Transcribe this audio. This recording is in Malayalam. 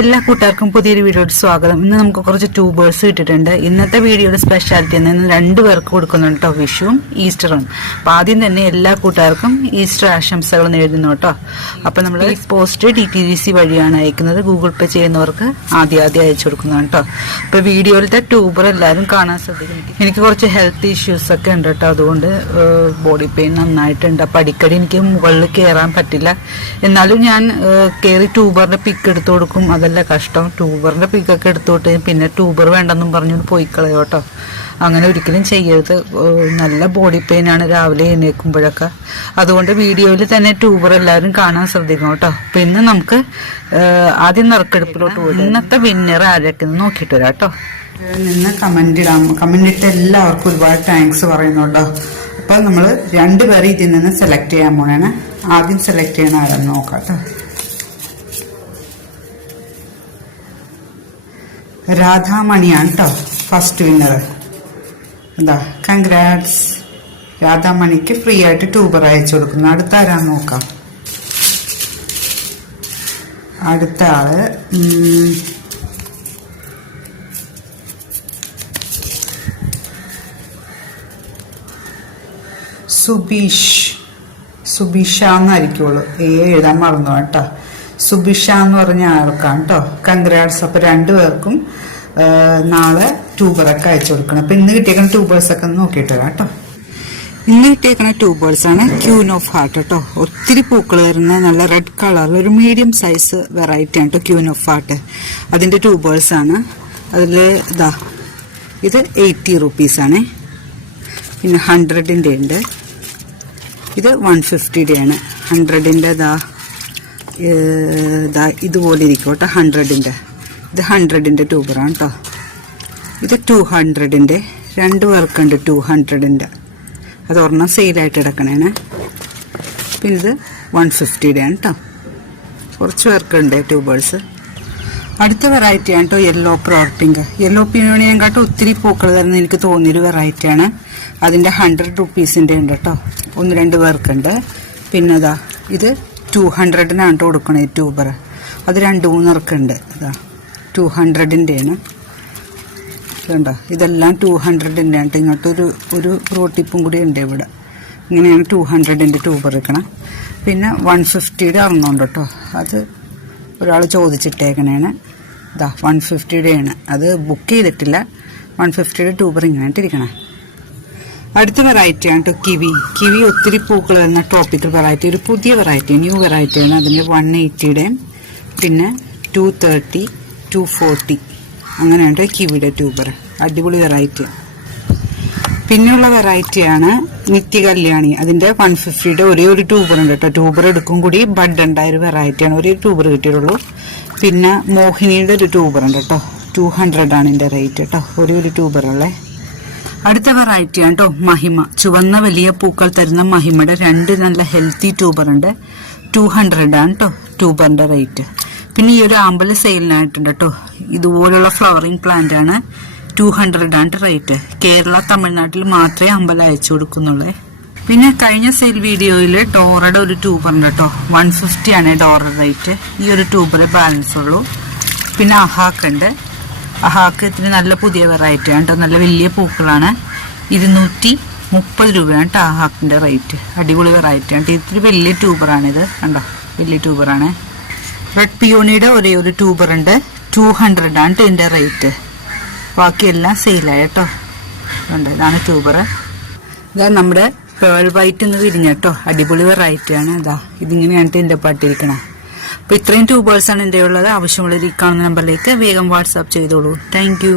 എല്ലാ കൂട്ടുകാർക്കും പുതിയൊരു വീഡിയോയുടെ സ്വാഗതം. ഇന്ന് നമുക്ക് കുറച്ച് ട്യൂബേഴ്സ് കിട്ടിയിട്ടുണ്ട്. ഇന്നത്തെ വീഡിയോയുടെ സ്പെഷ്യാലിറ്റി ഇന്ന് 2 പേർക്ക് കൊടുക്കുന്നുണ്ട് കേട്ടോ, വിഷുവും ഈസ്റ്ററും. അപ്പൊ ആദ്യം തന്നെ എല്ലാ കൂട്ടുകാർക്കും ഈസ്റ്റർ ആശംസകൾ നേരുന്നു കേട്ടോ. അപ്പൊ നമ്മൾ പോസ്റ്റ് DTDC വഴിയാണ് അയക്കുന്നത്. ഗൂഗിൾ പേ ചെയ്യുന്നവർക്ക് ആദ്യം അയച്ചു കൊടുക്കുന്നതാണ് കേട്ടോ. അപ്പൊ വീഡിയോയിലത്തെ ട്യൂബർ എല്ലാവരും കാണാൻ ശ്രദ്ധിക്കും. എനിക്ക് കുറച്ച് ഹെൽത്ത് ഇഷ്യൂസ് ഒക്കെ ഉണ്ട് കേട്ടോ, അതുകൊണ്ട് ബോഡി പെയിൻ നന്നായിട്ടുണ്ട്. അപ്പൊ അടിക്കടി എനിക്ക് മുകളിൽ കയറാൻ പറ്റില്ല. എന്നാലും ഞാൻ കയറി ട്യൂബറിന്റെ പിക്ക് എടുത്തു കൊടുക്കും. അതല്ല കഷ്ടം, ട്യൂബറിന്റെ പിക്കൊക്കെ എടുത്തോട്ട് പിന്നെ ട്യൂബർ വേണ്ടെന്നും പറഞ്ഞുകൊണ്ട് പോയി കളയോ കേട്ടോ. അങ്ങനെ ഒരിക്കലും ചെയ്യരുത്. നല്ല ബോഡി പെയിൻ ആണ് രാവിലെ എഴുന്നേൽക്കുമ്പോഴൊക്കെ. അതുകൊണ്ട് വീഡിയോയിൽ തന്നെ ട്യൂബർ എല്ലാവരും കാണാൻ ശ്രദ്ധിക്കണം കേട്ടോ. പിന്നെ നമുക്ക് ആദ്യം നറുക്കെടുപ്പിലോട്ട് പോയി ഇന്നത്തെ വിന്നർ ആരൊക്കെ നോക്കിയിട്ട് വരാം കേട്ടോ. നിന്ന് കമന്റ് ഇട്ട് എല്ലാവർക്കും ഒരുപാട് താങ്ക്സ് പറയുന്നുണ്ടോ. അപ്പൊ നമ്മള് 2 പേരെ ഇതിൽ നിന്ന് സെലക്ട് ചെയ്യാൻ പോണേണ്. ആദ്യം സെലക്ട് ചെയ്യണ ആരെന്ന് നോക്കാം കേട്ടോ. രാധാമണിയാണ് കേട്ടോ ഫസ്റ്റ് വിന്നർ. എന്താ, കൺഗ്രാറ്റ്സ്. രാധാമണിക്ക് ഫ്രീ ആയിട്ട് ട്യൂബർ അയച്ചു കൊടുക്കുന്നു. അടുത്ത ആരാന്ന് നോക്കാം. അടുത്ത ആള് സുബീഷ എന്നായിരിക്കുള്ളൂ. എഴുതാൻ മറന്നു കേട്ടോ. സുബിഷ എന്ന് പറഞ്ഞ ആൾക്കാണ് കേട്ടോ. കൺഗ്രാറ്റ്സ്. അപ്പൊ 2 പേർക്കും നാളെ ട്യൂബറൊക്കെ അയച്ചു കൊടുക്കണം. അപ്പൊ ഇന്ന് കിട്ടിയേക്കുന്ന ട്യൂബേഴ്സ് ഒക്കെ നോക്കിയിട്ട് വരാം കേട്ടോ. ഇന്ന് കിട്ടിയേക്കുന്ന ട്യൂബേഴ്സ് ആണ് ക്യൂൻ ഓഫ് ഹാർട്ട് കേട്ടോ. ഒത്തിരി പൂക്കൾ വരുന്ന നല്ല റെഡ് കളറിൽ ഒരു മീഡിയം സൈസ് വെറൈറ്റി ആണ് കേട്ടോ ക്യൂൻ ഓഫ് ഹാർട്ട്. അതിന്റെ ട്യൂബേഴ്സ് ആണ്. അതിൽ ഇതാ, ഇത് 80 റുപ്പീസാണ്. പിന്നെ 100ന്റെ ഉണ്ട്. ഇത് 150യുടെ ആണ്. 100ന്റെ ഇതുപോലെ ഇരിക്കും കേട്ടോ. 100ന്റെ ഇത് 100ന്റെ ട്യൂബറാണ് കേട്ടോ. ഇത് 200ന്റെ 2 പേർക്കുണ്ട്. 200ന്റെ അത് ഒരെണ്ണം സെയിലായിട്ട് കിടക്കണേണ്. പിന്നെ ഇത് 150യുടെ ആണ് കേട്ടോ. കുറച്ച് പേർക്കുണ്ട് ട്യൂബേഴ്സ്. അടുത്ത വെറൈറ്റി ആണ് കേട്ടോ യെല്ലോ പ്രോർട്ടിങ്. യെല്ലോ പിയോണിയം കാട്ടും ഒത്തിരി പൂക്കൾ തരുന്ന എനിക്ക് തോന്നിയൊരു വെറൈറ്റിയാണ്. അതിന്റെ 100 റുപ്പീസിന്റെ ഉണ്ട് കേട്ടോ. 1-2 പേർക്കുണ്ട്. പിന്നെ ഇതാ, ഇത് 200-നാണ് കൊടുക്കണേ ട്യൂബർ. അത് 2-3 പേർക്കുണ്ട്. ഇതാ 200ന്റെ ആണ്. ഇതുണ്ടോ, ഇതെല്ലാം 200ന്റെ ആണ്. ഇങ്ങോട്ടൊരു റോട്ടിപ്പും കൂടി ഉണ്ട് ഇവിടെ. ഇങ്ങനെയാണ് 200ന്റെ ട്യൂബർ എടുക്കണം. പിന്നെ 150യുടെ ഇറങ്ങുന്നുണ്ട് കേട്ടോ. അത് ഒരാൾ ചോദിച്ചിട്ടേക്കണേണ്. ഇതാ 150യുടെ ആണ്. അത് ബുക്ക് ചെയ്തിട്ടില്ല. 150യുടെ ട്യൂബർ ഇങ്ങനെ ഇരിക്കണേ. അടുത്ത വെറൈറ്റി ആണ് കേട്ടോ കിവി. ഒത്തിരി പൂക്കൾ വരുന്ന ട്രോപ്പിക്കൽ വെറൈറ്റി. ഒരു പുതിയ വെറൈറ്റി, ന്യൂ വെറൈറ്റിയാണ്. അതിൻ്റെ 180യുടെയും പിന്നെ 230, 240 അങ്ങനെയാണ് കിവിയുടെ ട്യൂബർ. അടിപൊളി വെറൈറ്റി. പിന്നെയുള്ള വെറൈറ്റിയാണ് നിത്യകല്യാണി. അതിന്റെ 150യുടെ ഒരു ട്യൂബർ ഉണ്ട് കേട്ടോ. ട്യൂബർ എടുക്കും കൂടി ബഡ് ഉണ്ടായ ഒരു വെറൈറ്റിയാണ്. ഒരു ട്യൂബർ കിട്ടിയുള്ളൂ. പിന്നെ മോഹിനിയുടെ ഒരു ട്യൂബർ ഉണ്ട് കേട്ടോ. 200 ആണ് ഇതിന്റെ റേറ്റ് കേട്ടോ. ഒരു ട്യൂബറുള്ളേ. അടുത്ത വെറൈറ്റി ആണ് കേട്ടോ മഹിമ. ചുവന്ന വലിയ പൂക്കൾ തരുന്ന മഹിമയുടെ 2 നല്ല ഹെൽത്തി ട്യൂബർ ഉണ്ട്. 200 ആണ് കേട്ടോ ട്യൂബറിന്റെ റേറ്റ്. പിന്നെ ഈ ഒരു ആമ്പൽ സെയിലിനായിട്ടുണ്ട് കേട്ടോ. ഇതുപോലുള്ള ഫ്ലവറിങ് പ്ലാന്റ് ആണ്. 200 ആണ് റേറ്റ്. കേരള, തമിഴ്നാട്ടിൽ മാത്രമേ അമ്പലം അയച്ചു കൊടുക്കുന്നുള്ളൂ. പിന്നെ കഴിഞ്ഞ സെയിൽ വീഡിയോയിൽ ഡോറയുടെ ഒരു ട്യൂബർ ഉണ്ട് കേട്ടോ. 150 ആണ് ഡോറ റേറ്റ്. ഈ ഒരു ട്യൂബറെ ബാലൻസ് ഉള്ളൂ. പിന്നെ അഹാക്ക് ഉണ്ട്. അഹാക്ക് ഇത്തിരി നല്ല പുതിയ വെറൈറ്റി ആണ് കേട്ടോ. നല്ല വലിയ പൂക്കളാണ്. 230 രൂപയാണ് കേട്ടോ അഹാക്കിന്റെ റേറ്റ്. അടിപൊളി വെറൈറ്റി ആണ്. ഇത്തിരി വലിയ ട്യൂബറാണിത്. കണ്ടോ, വലിയ ട്യൂബറാണ്. റെഡ് പിയോണിയുടെ ഒരു ട്യൂബർ ഉണ്ട്. 200 ആണ് ഇതിന്റെ റേറ്റ്. ബാക്കിയെല്ലാം സെയിലായ കേട്ടോ. ഉണ്ട്, ഇതാണ് ട്യൂബർ. ഇതാ നമ്മുടെ പേൾ വൈറ്റ് എന്ന് വിരിഞ്ഞ കേട്ടോ. അടിപൊളി വെറൈറ്റി ആണ്. ഇതാ ഇതിങ്ങനെയാണ് ഇതിന്റെ പാട്ടിരിക്കണേ. അപ്പൊ ഇത്രയും ട്യൂബേഴ്സാണ് എൻ്റെ ഉള്ളത്. ആവശ്യമുള്ള ഈ കാണുന്ന നമ്പറിലേക്ക് വേഗം വാട്സാപ്പ് ചെയ്തോളൂ. Thank you.